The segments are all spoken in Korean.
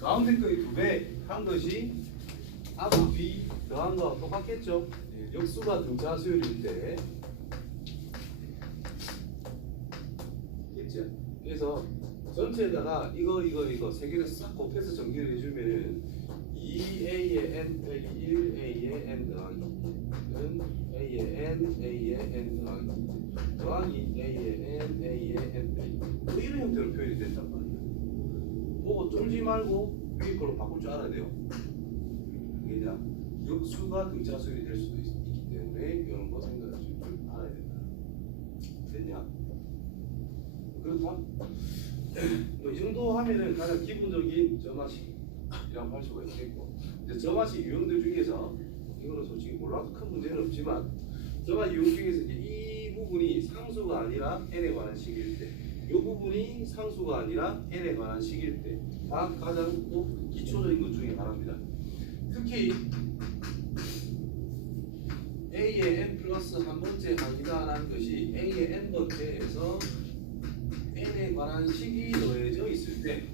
가운데 거의 2배 한 것이 앞, 뒤 더한 거와 똑같겠죠? 역수가 등차 수열일 때 있겠죠? 그래서 전체에다가 이거 세 개를 싹 곱해서 정리를 해주면은 2a의 n 빼기 1a의 n 더하기 a의 n a의 n 더하기 a의 n a의 n 빼기 뭐 이런 형태로 표현이 된단 말이에요. 보고 쫄지 말고 위에 걸로 바꿀 줄 알아야 돼요. 왜냐? 역수가 등차 수열이 될 수도 있기 때문에 이런 거 생각할 줄 알아야 된다. 됐냐? 그렇다? 뭐 이 정도 하면은 가장 기본적인 점화식이라고 할 수가 있겠고, 이제 점화식 유형들 중에서 이거는 솔직히 몰라도 큰 문제는 없지만 점화 유형 중에서 이제 이 부분이 상수가 아니라 n에 관한 식일 때, 이 부분이 상수가 아니라 n에 관한 식일 때가 가장 꼭 기초적인 것 중에 하나입니다. 특히 a의 n 플러스 한 번째 항이다라는 것이 a의 n 번째에서 n에 관한 식이 더해져 있을 때,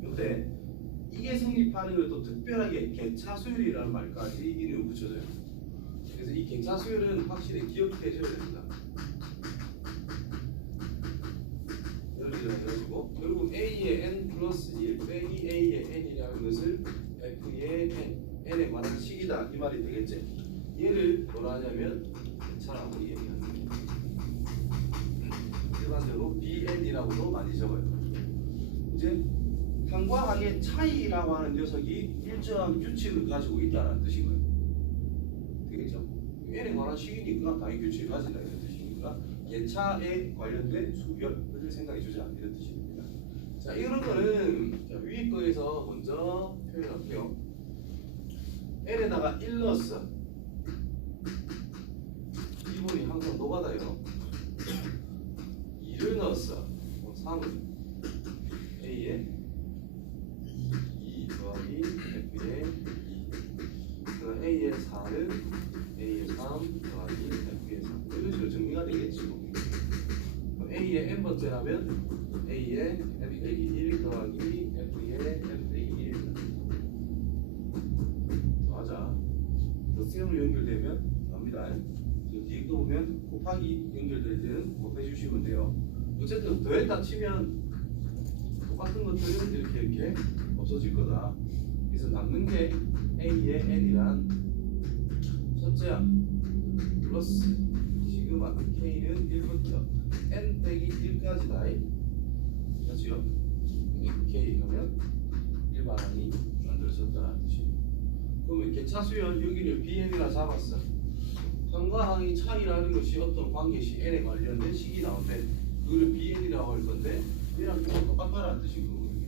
이때 이게 성립하는 것도 특별하게 개차수열이라는 말까지 이름을 붙여줘요. 그래서 이 개차수열은 확실히 기억해줘야 됩니다. 열리를 해가지고 결국 a의 n 플러스 1 빼기 a의 n이라는 것을 f의 n에 관한 식이다 이 말이 되겠지. 얘를 뭐라 하냐면 개차라고 얘기합니다. 일반적으로 bn이라고도 많이 적어요. 이제 항과 항의 차이라고 하는 녀석이 일정한 규칙을 가지고 있다는 뜻인 거예요. 되겠죠? n에 관한 식이니까 당연히 규칙을 가진다 이런 뜻이니까 개차에 관련된 수열을 생각해 주자 이런 뜻입니다. 자, 이런 거는 위에 거에서 먼저 표현할게요. n에다가 1 넣었어. 이분이 항상 노가다요. 2를 넣었어. 3은 a에 2 더하기 f의 2. a의 4는 a의 3 더하기 f의 3. 이런 식으로 정리가 되겠지. 그럼 a의 n 번째라면 a의 f 빼기 1 더하기 f의 f 빼기 1. 더하자. 덧셈으로 연결되면 갑니다. 뒤에 거 보면 곱하기 연결될 때는 곱해주시면 돼요. 어쨌든 더했다 치면 똑같은 것들은 이렇게 없어질 거다. 그래서 남는 게 a의 n이란 첫째 항 플러스 시그마 k는 1부터 n 빼기 1까지다. 그렇죠? k 하면 일반항이 만들어졌다는 뜻이에요. 그러면 개차수열 여기를 bn이라 잡았어. 항과 항의 차이라는 것이 어떤 관계시 n에 관련된 식이 나오는데 그걸 bn이라고 할 건데 얘랑 똑같다라는 뜻인 거거든요.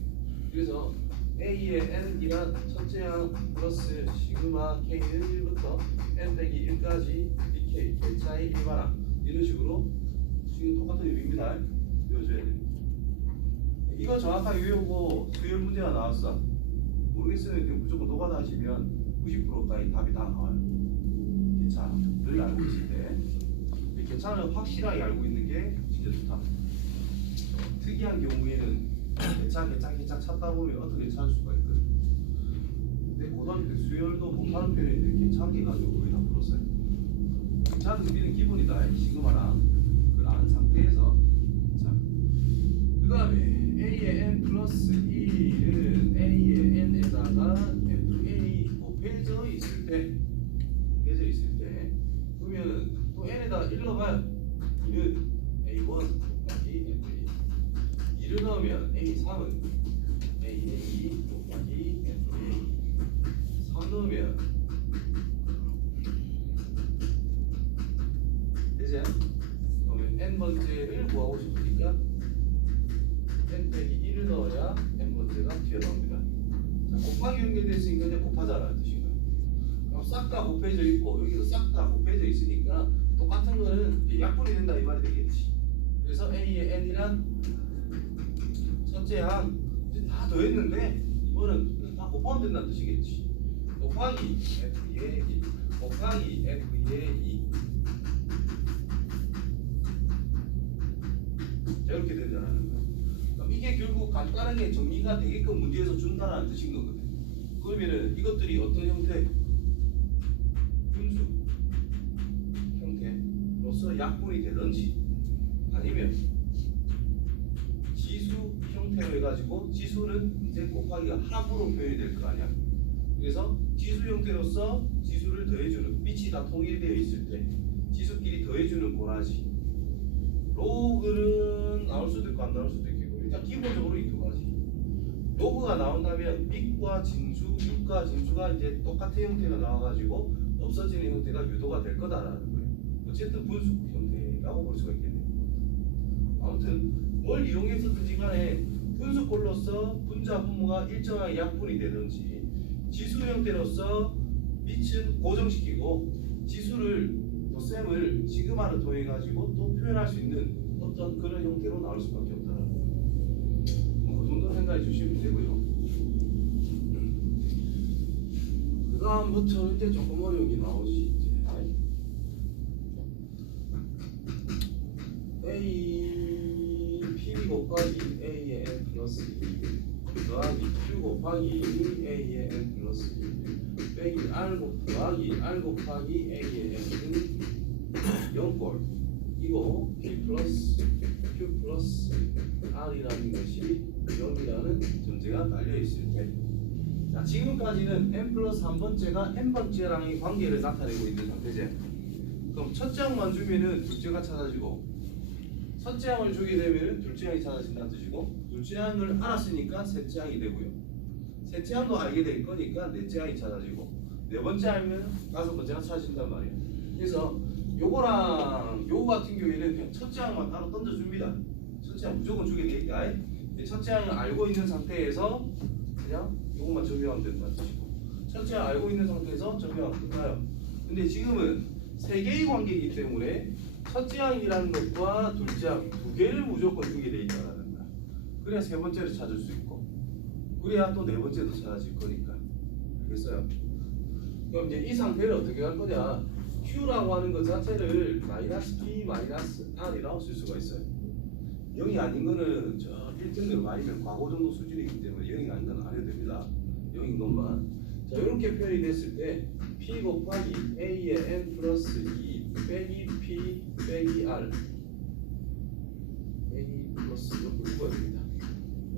그래서 a의 n이란 첫째 항 플러스 시그마 k는 1부터 n 빼기 1까지 bk 개차의 일반항 이런 식으로 지금 똑같은 의미입니다. 외워줘야 됩니다. 이거 정확하게 외우고 수열 문제가 나왔어. 모르겠으면 무조건 노가다 하시면 90%까지 답이 다 나와요. 개차를 알고 있을 때 개차는 확실하게 알고 있는 게 진짜 좋다. 특이한 경우에는 개차 찾다 보면 어떻게 찾을 수가 있거든. 근데 고등학교 때 수열도 못하는 편인데 개차하게 가지고 거의 다 풀었어요. 개차는 우리는 기본이다. 시그마랑 그걸 아는 상태에서 자, 그 다음에 a의 n 플러스 2는 a의 n에다가 fa 곱해져 있을 때 그러면 또 n에다가 1 넣어봐요. 2는 a1 곱하기 fa 2를 넣으면 a3은 aa2 곱하기 fa 3 넣으면 되지? 그러면 n번째를 구하고 싶으니까 n 빼기 1을 넣어야 n번째가 튀어나옵니다. 자, 곱하기 연결됐으니까 이제 곱하자라는 뜻인 거예요. 싹 다 곱해져 있고 여기도 싹 다 곱해져 있으니까 똑같은 거는 약분이 된다 이 말이 되겠지. 그래서 a의 n이란 첫째 항 이제 다 더했는데 이거는 다 곱하면 된다는 뜻이겠지. 곱하기 f의 1 곱하기 f의 2 자, 이렇게 된다는 거예요. 그럼 이게 결국 간단하게 정리가 되게끔 문제에서 준다는 뜻인 거거든. 그러면은 이것들이 어떤 형태? 분수 형태로서 약분이 되든지 아니면 지수 형태로 해가지고 지수는 이제 곱하기가 합으로 표현이 될 거 아니야. 그래서 지수 형태로서 지수를 더해주는 밑이 다 통일되어 있을 때 지수끼리 더해주는 고라지. 로그는 나올 수도 있고 안 나올 수도 있고 일단 기본적으로 이 두 가지. 로그가 나온다면 밑과 진수, 밑과 진수가 이제 똑같은 형태가 나와가지고 없어지는 형태가 유도가 될 거다라는 거예요. 어쨌든 분수 형태라고 볼 수가 있겠네요. 아무튼 뭘 이용해서든지 간에 분수꼴로서 분자 분모가 일정하게 약분이 되든지 지수 형태로서 밑은 고정시키고 지수를 셈을 시그마를 통해 가지고 또 표현할 수 있는 어떤 그런 형태로 나올 수밖에 없다는 거예요. 그 정도 생각해 주시면 되고요. 그 다음부터는 이제 조금 어려운 게 나오지. 이제 A P 곱하기 A의 N 플러스 2 더하기 Q 곱하기 A의 N 플러스 1 빼기 R 곱하기 A의 N은 0꼴 이거 P 플러스 Q 플러스 R이라는 것이 0이라는 전제가 달려있을 때 자, 지금까지는 n 플러스 한 번째가 n번째랑의 관계를 나타내고 있는 상태지. 그럼 첫째 항만 주면은 둘째가 찾아지고 첫째 항을 주게 되면은 둘째 항이 찾아진다는 뜻이고 둘째 항을 알았으니까 셋째 항이 되고요. 셋째 항도 알게 될 거니까 넷째 항이 찾아지고 네 번째 알면 다섯 번째가 찾아진단 말이에요. 그래서 요거랑 요거 같은 경우에는 그냥 첫째 항만 따로 던져줍니다. 첫째 항 무조건 주게 되니까 첫째 항을 알고 있는 상태에서 그냥 요것만 적용하면 된다는 뜻이고 첫째 항 알고 있는 상태에서 적용하면 끝나요. 근데 지금은 세 개의 관계이기 때문에 첫째 항이라는 것과 둘째 항 두 개를 무조건 주게 돼 있다는 거야. 그래야 세 번째를 찾을 수 있고 그래야 또 네 번째도 찾아질 거니까. 알겠어요? 그럼 이제 이 상태를 어떻게 할 거냐? Q라고 하는 것 자체를 마이너스 P 마이너스 R이라고 쓸 수가 있어요. 0이 아닌 거는 저 1등급 아니면 과거 정도 수준이기 때문에 0이 아닌 건 안 해도 됩니다. 0인 것만. 자, 이렇게 표현이 됐을 때 P 곱하기 A의 N 플러스 2 빼기 P 빼기 R A 플러스 이렇게 묶어야 됩니다.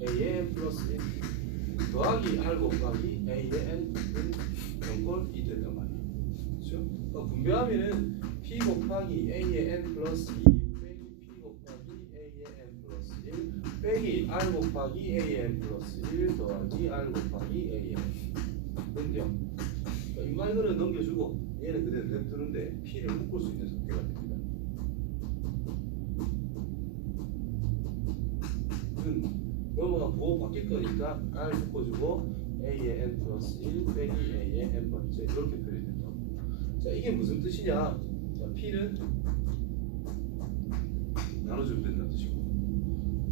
A의 N 플러스 1 더하기 R 곱하기 A의 N은 0꼴이 된단 말이에요. 그렇죠? 그러니까 분배하면은 P 곱하기 A의 N 플러스 2 빼기 P 곱하기 A의 N 플러스 1 빼기 R 곱하기 A의 N 플러스 1 더하기 R 곱하기 A의 N 근데요. 그러니까 이 말들은 넘겨주고 얘는 그대로 냅두는데 P를 묶을 수 있는 상태가 됩니다. 넘어가 부호 바뀔 거니까 R 묶어주고 A의 N 플러스 1 빼기 A의 N 번째 이렇게 표현이 된다고. 자, 이게 무슨 뜻이냐? 자, P는 나눠주면 된다는 뜻이고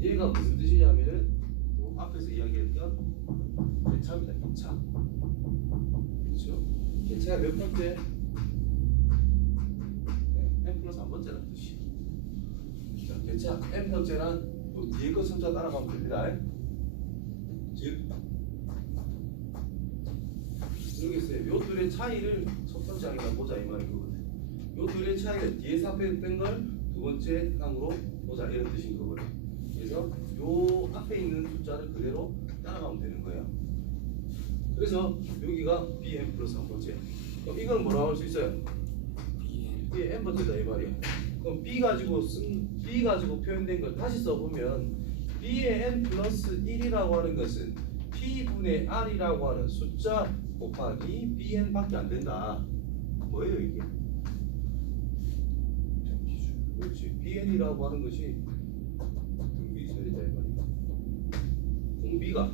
얘가 무슨 뜻이냐면은 앞에서 이야기했던 개차입니다. 개차. 그렇죠? 개차가 몇 번째? N 플러스 한 번째라는 뜻이에요. 자, 개차 N 번째란 또 뒤에 거 숫자 따라가면 됩니다. 즉 모르겠어요. 요 둘의 차이를 첫 번째 항이나 보자 이 말인 거거든요. 요 둘의 차이를 뒤에서 앞에 뺀 걸 두 번째 항으로 보자 이런 뜻인 거거든요. 그래서 요 앞에 있는 숫자를 그대로 따라가면 되는 거예요. 그래서 여기가 BN 플러스 한 번째. 그럼 이건 뭐라고 할 수 있어요? 이게 N 번째다 이 말이야. 그럼 B 가지고 표현된 걸 다시 써보면 B의 N 플러스 1이라고 하는 것은 P분의 R이라고 하는 숫자 곱하기 BN밖에 안 된다. 뭐예요 이게? 그렇지. BN이라고 하는 것이 등비설이다 이 말이야. 공비가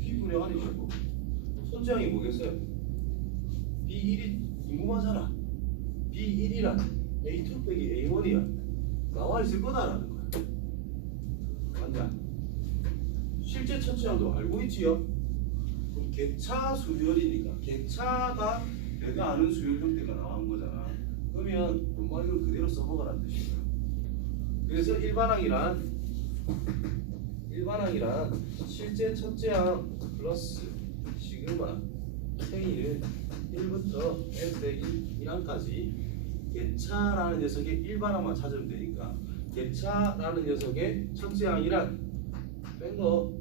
P분의 R이시고 손장이 뭐겠어요? B1이 궁금하잖아. B1이란 A2 빼기 A1이야. 나와 있을 거다라는 거야. 맞냐? 실제 첫째항도 알고 있지요? 그럼 개차 수열이니까 개차가 내가 아는 수열 형태가 나온 거잖아. 그러면 정말 이걸 그대로 써먹으라는 뜻이에요. 그래서 일반항이란 일반항이란 실제 첫째 항 플러스 시그마 K는 1부터 n 빼기 1항까지 개차라는 녀석의 일반항만 찾으면 되니까 개차라는 녀석의 첫째 항이란 뺀거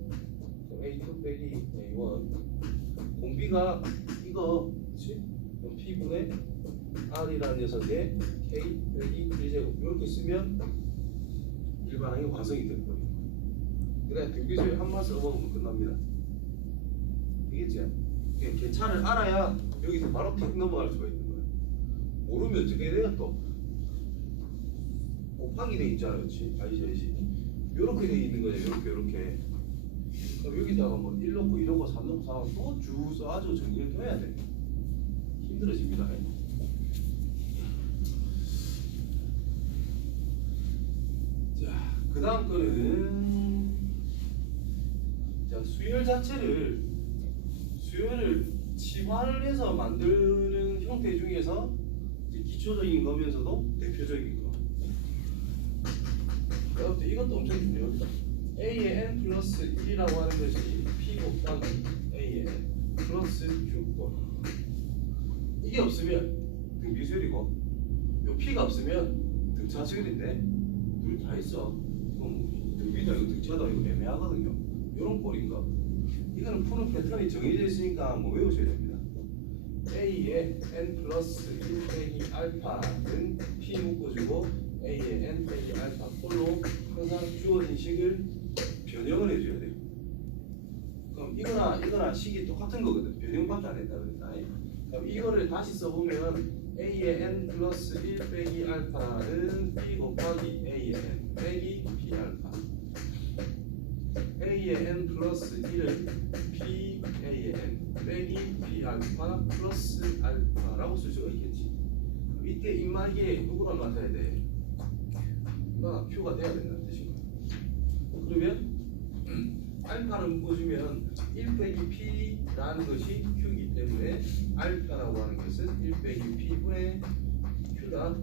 A2 빼기 A1 공비가 이거 그치? 그럼 P분의 R이라는 녀석의 K 빼기 1제곱 이렇게 쓰면 일반항이 완성이 될 거예요. 그래 등비수에 한번 써먹으면 끝납니다. 되겠지? 개차를 알아야 여기서 바로 탁 넘어갈 수가 있는 거예요. 모르면 어떻게 해야 돼요 또? 곱하기 돼 있잖아, 그렇지? 알지? 요렇게 돼 있는 거냐, 요렇게. 그럼 여기다가 뭐 1 넣고 2 넣고 3 넣고 4 넣고 또쭉 써가지고 정리를 해야 돼. 힘들어집니다. 자, 그 다음 거는 자, 수열을 치환을 해서 만드는 형태 중에서 이제 기초적인 거면서도 대표적인 거. 그래서 이것도 엄청 중요합니다. A의 n 플러스 1이라고 하는 것이 P 곱하기 A의 n 플러스 Q고 이게 없으면 등비수열이고 요 P가 없으면 등차수열인데 둘 다 있어. 그럼 등비다 이거 등차다 이거 애매하거든요. 요런 꼴인 거. 이거는 푸는 패턴이 정해져 있으니까 뭐 외우셔야 됩니다. A의 n 플러스 1 빼기 알파는 P 묶어주고 A의 n 빼기 알파 꼴로 항상 주어진 식을 변형을 해줘야 돼요. 그럼 이거나 식이 똑같은 거거든. 변형밖에 안 했다 그랬다. 그럼 이거를 다시 써보면 A의 n 플러스 1 빼기 알파는 P 곱하기 A의 n 빼기 P 알파 A의 n 플러스 1은 P A의 n 빼기 P 알파 플러스 알파라고 쓸 수가 있겠지. 그럼 이때 입마이게 누구랑 같아야 돼? 나 Q가 돼야 된다는 뜻인 거야. 그러면 알파를 묶어주면 1 빼기 P라는 것이 Q이기 때문에 알파라고 하는 것은 1 빼기 P분의 Q다.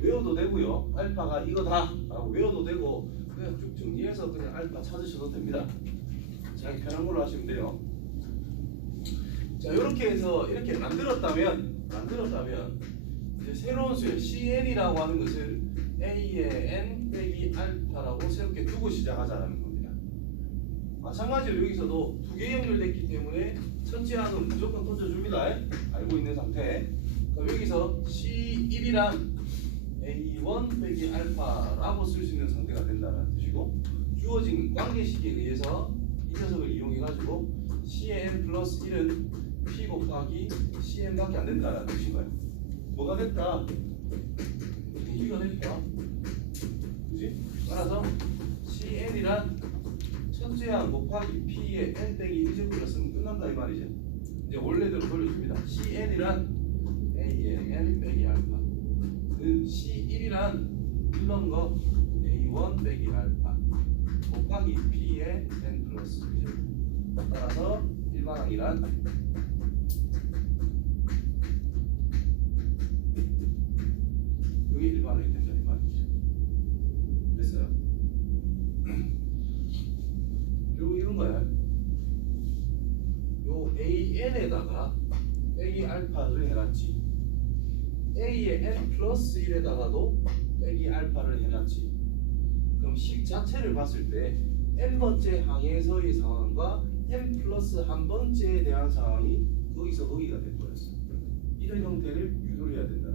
외워도 되고요. 알파가 이거다 라고 외워도 되고 그냥 쭉 정리해서 그냥 알파 찾으셔도 됩니다. 자기 편한 걸로 하시면 돼요. 자, 이렇게 해서 이렇게 만들었다면 이제 새로운 수열 CN이라고 하는 것을 A의 n 빼기 알파라고 새롭게 두고 시작하자는 겁니다. 마찬가지로 여기서도 두 개 연결됐기 때문에 첫째 항은 무조건 던져줍니다. 알고 있는 상태. 그럼 여기서 C1이란 A1 빼기 알파라고 쓸 수 있는 상태가 된다는 뜻이고 주어진 관계식에 의해서 이 녀석을 이용해가지고 C의 n 플러스 1은 P 곱하기 Cn밖에 안 된다는 뜻인 거예요. 뭐가 됐다? P가 됐다. 그지? 따라서 Cn이란 첫째 항 곱하기 P의 n 빼기 1제곱을 쓰면 끝난다 이 말이죠. 이제 원래대로 돌려줍니다. Cn이란 A의 n 빼기 알파 C1이란 이런 거 A1 빼기 알파 곱하기 P의 n 플러스 1제곱 따라서 일반항이란 여기 일반항이 된다 이 말이죠. 됐어요? 그리고 이런 거야. 요 AN에다가 빼기 알파를 해놨지. A의 n 플러스 1에다가도 빼기 알파를 해놨지. 그럼 식 자체를 봤을 때 n번째 항에서의 상황과 n 플러스 한 번째에 대한 상황이 거기서 거기가 돼버렸어. 이런 형태를 유도를 해야 된다.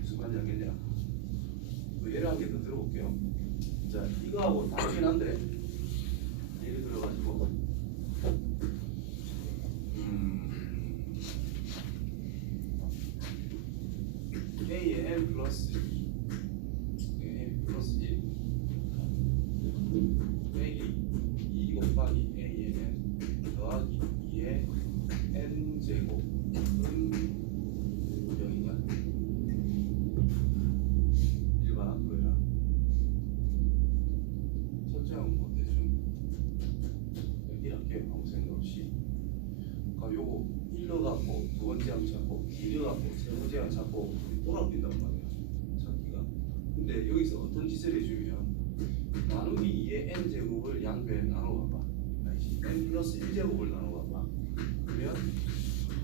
무슨 말인지 알겠냐? 예를 한 개 더 들어볼게요. 자, 이거하고 다르긴 한데 예를 들어가지고 A의 n 플러스 2 n 플러스 1 빼기 2 곱하기 A의 n 더하기 2의 n 제곱은 0이냐? 일반항 구해라. 첫째 항은 뭐 대충 이렇게 아무 생각 없이 그럼 요거 1 넣어갖고 두 번째 항 찾고 2 넣어갖고 세 번째 항 찾고 돌아뛴단 말이야. 여기서 어떤 짓을 해주면 나누기 2의 n제곱을 양변에 나눠봐봐. n 플러스 1제곱을 나눠봐봐. 그러면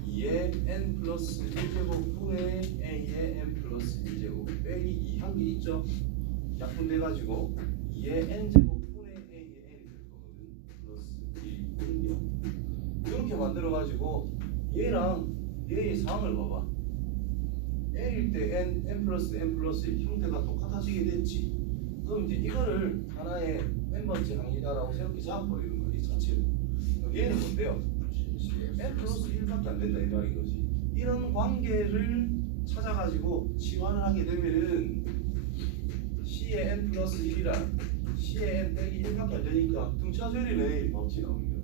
2의 n 플러스 1제곱 분의 a의 n 플러스 1제곱 빼기 2 한 개 있죠? 약분돼가지고 2의 n제곱 분의 a의 n이 될 거거든. 플러스 1이거든요. 이렇게 만들어가지고 얘랑 얘의 상을 봐봐. n일 때 n 플러스 n 플러스 1 형태가 똑같아지게 됐지. 그럼 이제 이거를 하나의 n번째 항이다라고 새롭게 잡아버리는 거야. 이 자체를. 얘는 뭔데요? n 플러스 1밖에 안 된다 이 말인 거지. 이런 관계를 찾아가지고 치환을 하게 되면은 C의 n 플러스 1이랑 C의 n 빼기 1밖에 안 되니까 등차수열이네 법칙이 나오는 거야.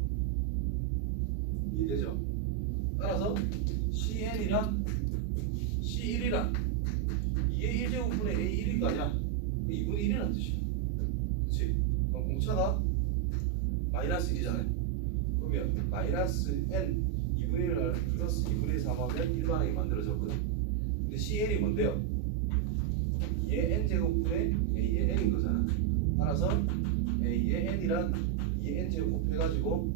이해되죠? 따라서 Cn이랑 C1이랑 2의 1제곱분의 A1일 거 아니야? 2분의 1이라는 뜻이야. 그치? 그럼 공차가 마이너스 1이잖아요. 그러면 마이너스 n 2분의 1을 플러스 2분의 3 하면 일반항이 만들어졌거든. 근데 Cn이 뭔데요? 2의 n제곱분의 A의 n인 거잖아. 따라서 A의 n이랑 2의 n제곱 곱해가지고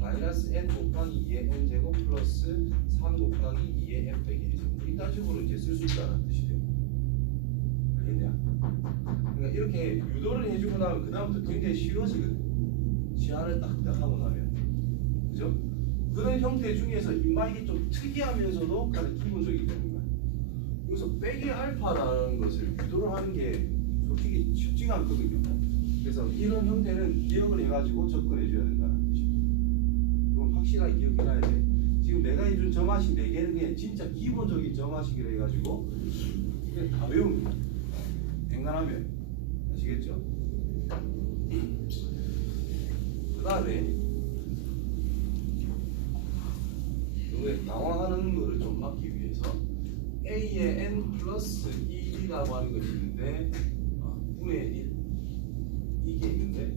마이너스 n 곱하기 2의 n제곱 플러스 3 곱하기 2의 n 빼기 1제곱. 이딴 식으로 이제 쓸 수 있다는 뜻이 돼요. 알겠냐? 그러니까 이렇게 유도를 해주고 나면 그 다음부터 굉장히 쉬워지거든. 치환을 딱 하고 나면. 그죠? 그런 형태 중에서 이게 좀 특이하면서도 가장 기본적이기 때문에 여기서 빼기 알파라는 것을 유도를 하는 게 솔직히 쉽지가 않거든요. 그래서 이런 형태는 기억을 해가지고 접근해 줘야 된다는 뜻입니다. 이건 확실하게 기억해놔야 돼. 지금 내가 해준 정화식 4개는 그냥 진짜 기본적인 정화식이라 해가지고 그냥 다 외웁니다. 앵간하면 아시겠죠? 그 다음에 이거에 강화하는 거를 좀 막기 위해서 A의 n 플러스 1이라고 하는 것이 있는데 분의 1 이게 있는데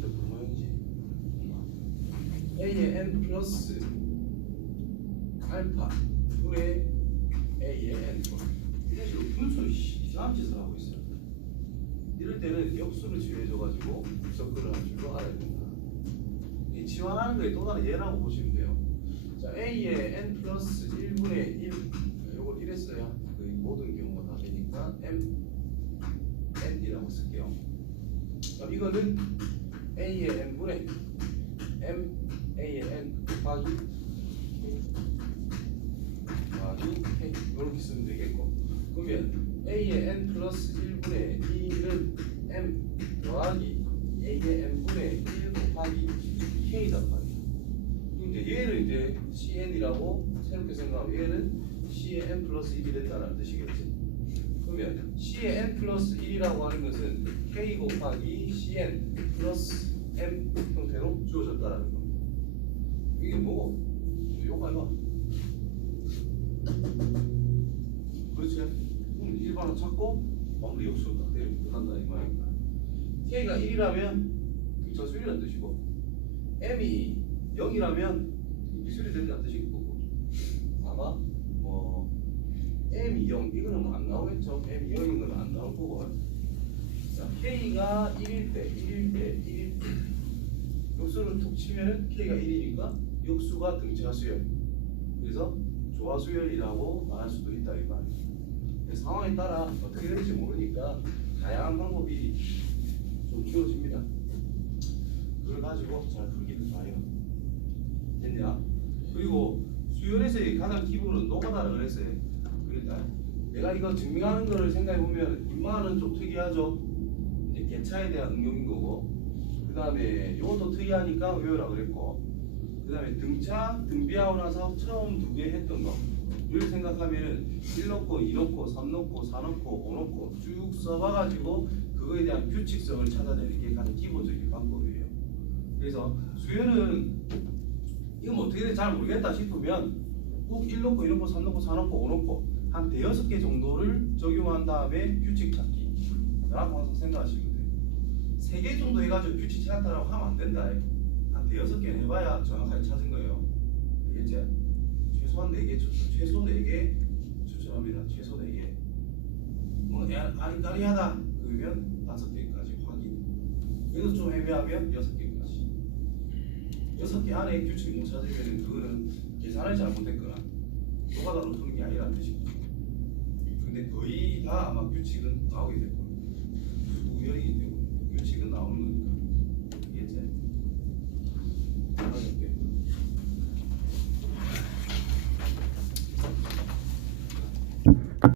몇 모양이지? A의 n 플러스 알파 분의 A의 n 이런 식으로 분수를 이상한 짓을 하고 있어요. 이럴 때는 역수를 지어줘가지고 접근을 할 줄로 알아야 된다. 이 치환하는 거에 또 다른 예라고 보시면 돼요. 자, A의 n 플러스 1분의 1 요걸 이랬어야 거의 모든 경우가 다 되니까 n이라고 쓸게요. 그럼 이거는 A의 n분의 A의 n 곱하기 k 이렇게 쓰면 되겠고, 그러면 A의 n 플러스 1분의 2는 m 더하기 A의 n분의 1 곱하기 k다 말이야. 이제 얘를 이제 Cn이라고 새롭게 생각하면 얘는 C의 n 플러스 1이 된다는 뜻이겠지. 그러면 C의 n 플러스 1이라고 하는 것은 k 곱하기 Cn 플러스 m 형태로 주어졌다는 겁니다. 이게 뭐고? 요거 이거. 그렇지? 일반은 찾고 마무리 역수로 딱 내리면 끝난다 이 말입니다. k가 1이라면 등차수열이라는 뜻이고 m이 0이라면 미술이 된다는 뜻이 거고, 아마 뭐 m이 0 이거는 뭐 안 나오겠죠. m이 0인 건 안 나올 거고. 자, k가 1일 때 역수를 툭 치면 k가 1이니까 역수가 등차수열, 그래서 조화수열이라고 말할 수도 있다 이 말이에요. 상황에 따라 어떻게 될지 모르니까 다양한 방법이 좀 키워집니다. 그걸 가지고 잘 풀기를 바래요. 됐냐? 그리고 수열에서의 가장 기본은 노가다라 그랬어요. 그러니까 내가 이거 증명하는 거를 생각해 보면 인마는 좀 특이하죠. 이제 개차에 대한 응용인 거고, 그 다음에 이것도 특이하니까 외우라 그랬고, 그 다음에 등차 등비하고 나서 처음 2개 했던 거 를 생각하면은 1 넣고 2 넣고 3 넣고 4 넣고 5 넣고 쭉 써봐가지고 그거에 대한 규칙성을 찾아내는 게 가장 기본적인 방법이에요. 그래서 수열은 이건 뭐 어떻게 될지 잘 모르겠다 싶으면 꼭 1 넣고 2 넣고 3 넣고 4 넣고 5 넣고 한 대여섯 개 정도를 적용한 다음에 규칙 찾기 라고 항상 생각하시면 돼요. 3개 정도 해가지고 규칙 찾았다라고 하면 안 된다. 한 대여섯 개는 해봐야 정확하게 찾은 거예요. 알겠지? 최소한 4개, 최소 4개 추천합니다. 최소 4개. 아리까리하다 그러면 5개까지 확인. 이거 좀 애매하면 6개까지. 6개 안에 규칙 못 찾으면 그거는 계산을 잘못했거나 노가다로 푸는 게 아니라는 뜻이죠. 근데 거의 다 아마 규칙은 나오게 될 겁니다.